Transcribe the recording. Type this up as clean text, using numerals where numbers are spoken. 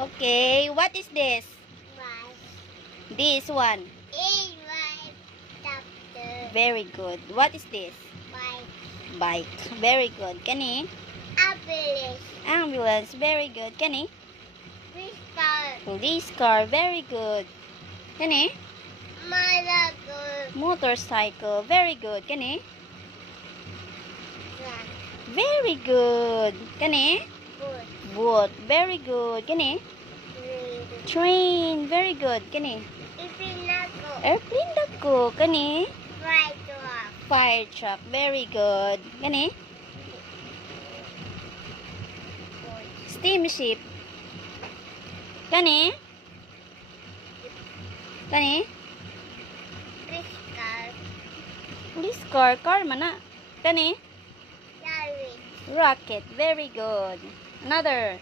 Okay, what is this? This one. Very good. What is this? Bike. Very good. Kani? Ambulance. Very good. Kani? Police car. Very good. Kani? Motorcycle. Very good. Kani? Very good. Kani? Boat. Very good. Kani? Train. Very good. Kani? Airplane dako. Kani? Fire truck. Very good. Kani? Steamship. Kani? Kani? Police car. Car mana? Kani? Rocket. Very good. Another.